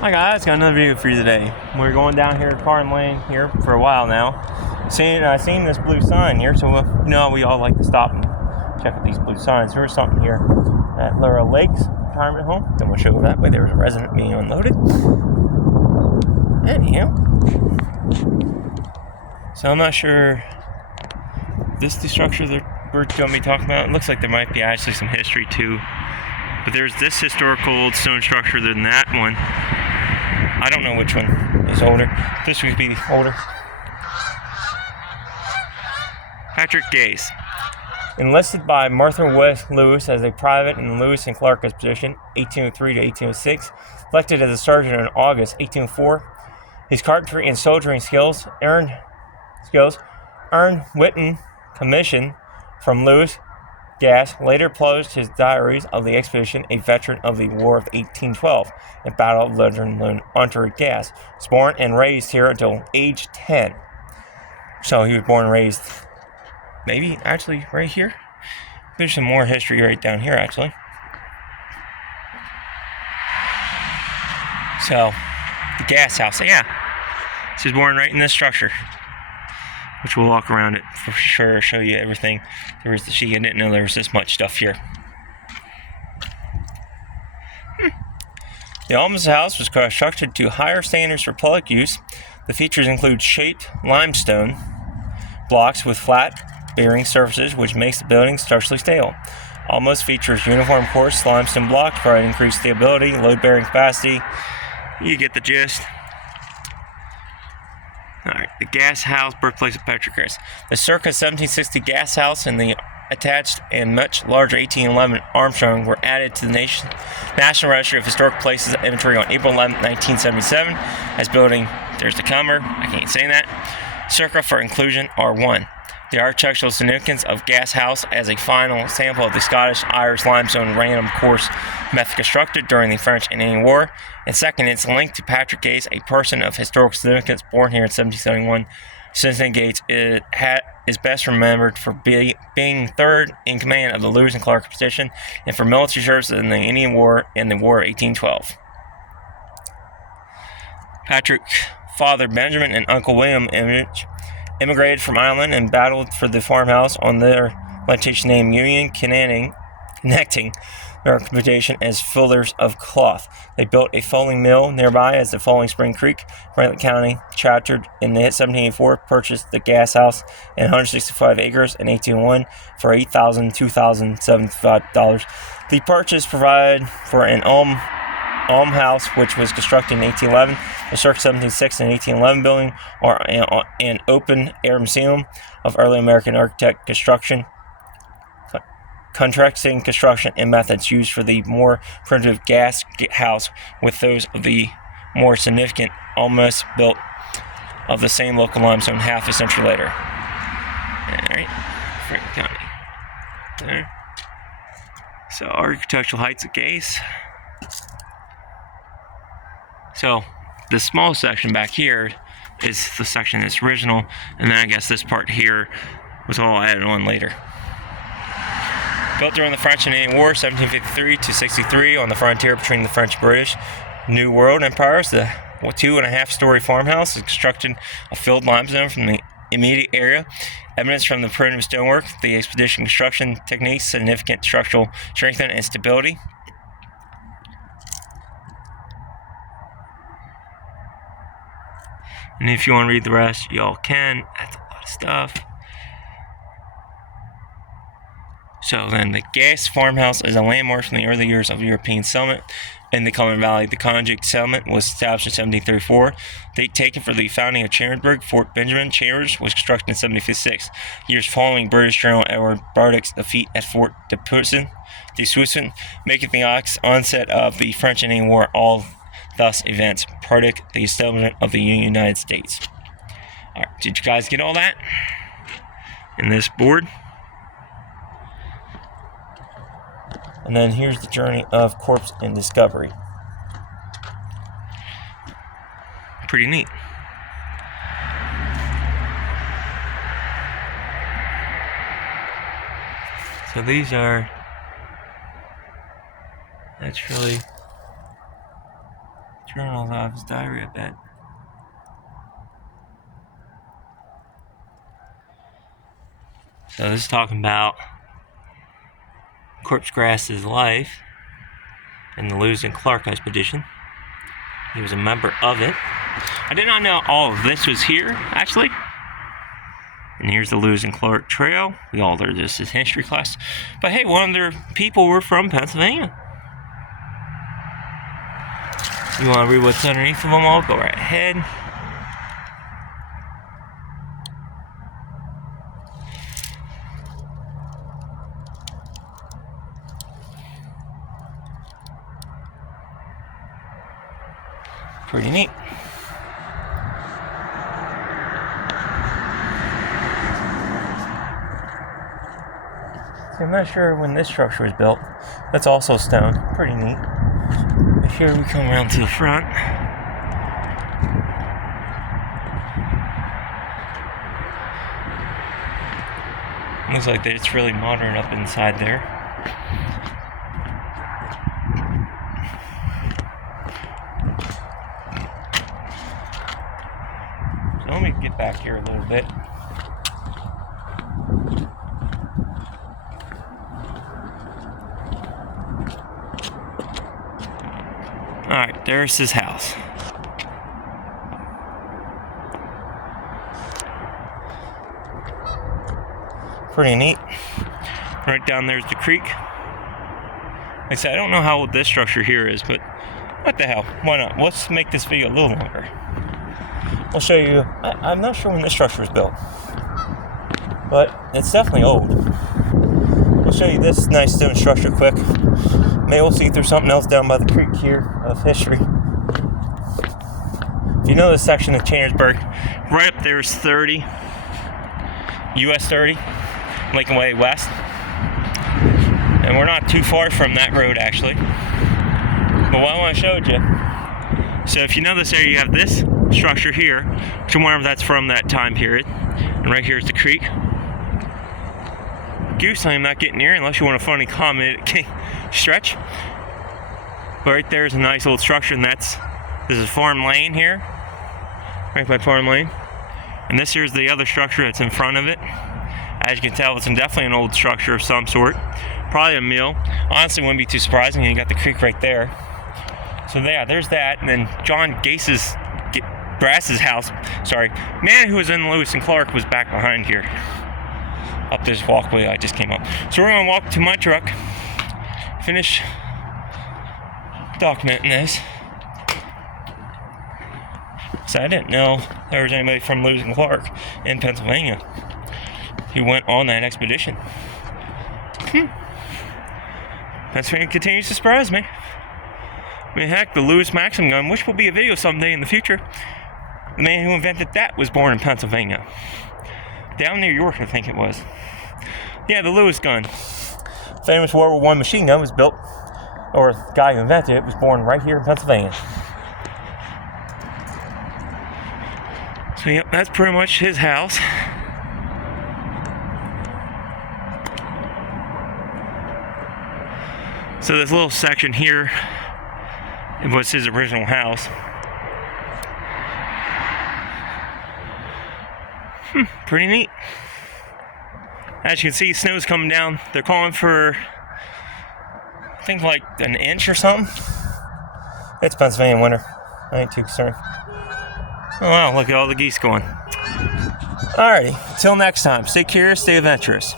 Hi guys, got another video for you today. We're going down here at Carn Lane here for a while now. I've seen this blue sign here, so we all like to stop and check out these blue signs. There's something here at Laurel Lakes Retirement Home. Don't want to show you that way. There was a resident being unloaded. Anyhow, so I'm not sure this is the structure that we're going to be talking about. It looks like there might be actually some history too. But there's this historical old stone structure than that one. I don't know which one is older. This would be older. Patrick Gase. Enlisted by Martha West Lewis as a private in Lewis and Clark expedition, 1803 to 1806. Elected as a sergeant in August 1804. His carpentry and soldiering skills earned Whitten commission from Lewis. Gass later published his diaries of the expedition, a veteran of the War of 1812 and Battle of Lundgren under Gass. Was born and raised here until age 10. So he was born and raised, maybe actually right here. There's some more history right down here actually. So the Gass house, yeah. He was born right in this structure, which we'll walk around it for sure, show you everything. I didn't know there was this much stuff here. The Almas house was constructed to higher standards for public use. The features include shaped limestone blocks with flat bearing surfaces, which makes the building structurally stable. Almas features uniform coarse limestone blocks providing increased stability, load-bearing capacity. You get the gist. Alright, the Gass house, birthplace of Patrick Gase. The circa 1760 Gass house and the attached and much larger 1811 Armstrong were added to the National Registry of Historic Places inventory on April 11, 1977 as building, there's the comer, I can't say that, circa for inclusion R1. The architectural significance of Gass House as a final sample of the Scottish-Irish limestone random course method constructed during the French and Indian War. And second, it's linked to Patrick Gase, a person of historical significance born here in 1771. Citizen Gates is best remembered for being third in command of the Lewis and Clark expedition and for military service in the Indian War and the War of 1812. Patrick's father Benjamin and uncle William immigrated from Ireland and battled for the farmhouse on their plantation named Union, connecting their occupation as fillers of cloth. They built a fulling mill nearby as the Falling Spring Creek, Franklin County, chaptered in the 1784, purchased the Gass house and 165 acres in 1801 for $8,075. The purchase provided for an almhouse, which was constructed in 1811. The circa 1706 and 1811 building are an open-air museum of early American architect construction, contrasting construction and methods used for the more primitive Gass house with those of the more significant Almas built of the same local limestone half a century later. Alright, Franklin County. There. So, architectural heights of Gase. So, the small section back here is the section that's original, and then I guess this part here was all added on later. Built during the French and Indian War, 1753 to 63, on the frontier between the French and British New World empires, the 2.5-story farmhouse is constructed of filled limestone from the immediate area. Evidence from the primitive stonework, the expedition construction techniques, significant structural strength and stability. And if you want to read the rest, y'all can. That's a lot of stuff. So then the Gass farmhouse is a landmark from the early years of European settlement in the Cumberland Valley. The convict settlement was established in 1734. Date taken for the founding of Chambersburg. Fort Benjamin Chambers was constructed in 1756. Years following British General Edward Braddock's defeat at Fort de Soissons, making the onset of the French and Indian War all thus events predict the establishment of the United States. Alright, did you guys get all that in this board? And then here's the journey of corpse and discovery. Pretty neat. So these are, that's really Journals out of his diary, I bet. So this is talking about Corpse Grass's life in the Lewis and Clark expedition. He was a member of it. I did not know all of this was here, actually. And here's the Lewis and Clark Trail. We all learned this in history class. But hey, one of their people were from Pennsylvania. You want to read what's underneath of them all? Go right ahead. Pretty neat. See, I'm not sure when this structure was built. That's also stone. Pretty neat. Here we come around to the front. Looks like it's really modern up inside there. So let me get back here a little bit. Alright, there's his house. Pretty neat. Right down there's the creek. Like I said, I don't know how old this structure here is, but what the hell? Why not? Let's make this video a little longer. I'll show you. I'm not sure when this structure was built, but it's definitely old. I'll show you this nice stone structure quick. Maybe we'll see if there's something else down by the creek here of history. If you know this section of Chambersburg, right up there is 30, US 30, Lincoln Way West. And we're not too far from that road, actually. But what I want to show you, so if you know this area, you have this structure here, which I'm wondering if that's from that time period. And right here is the creek. Goose, I'm not getting near unless you want a funny comment stretch. But right there is a nice old structure, and this is Farm Lane here, right by Farm Lane. And this here's the other structure that's in front of it. As you can tell, it's definitely an old structure of some sort. Probably a mill. Honestly, wouldn't be too surprising. You got the creek right there. So yeah, there's that. And then John Brass's house, man who was in Lewis and Clark was back behind here. Up this walkway I just came up. So we're gonna walk to my truck, finish documenting this. So I didn't know there was anybody from Lewis and Clark in Pennsylvania who went on that expedition. Pennsylvania continues to surprise me. I mean, heck, the Lewis Maxim gun, which will be a video someday in the future, the man who invented that was born in Pennsylvania. Down near York, I think it was. Yeah, the Lewis gun. Famous World War I machine gun was built, or the guy who invented it was born right here in Pennsylvania. So yep, that's pretty much his house. So this little section here was his original house. Pretty neat. As you can see, snow's coming down. They're calling for, I think, like an inch or something. It's Pennsylvania winter. I ain't too concerned. Oh wow, look at all the geese going. Alrighty, until next time, stay curious, stay adventurous.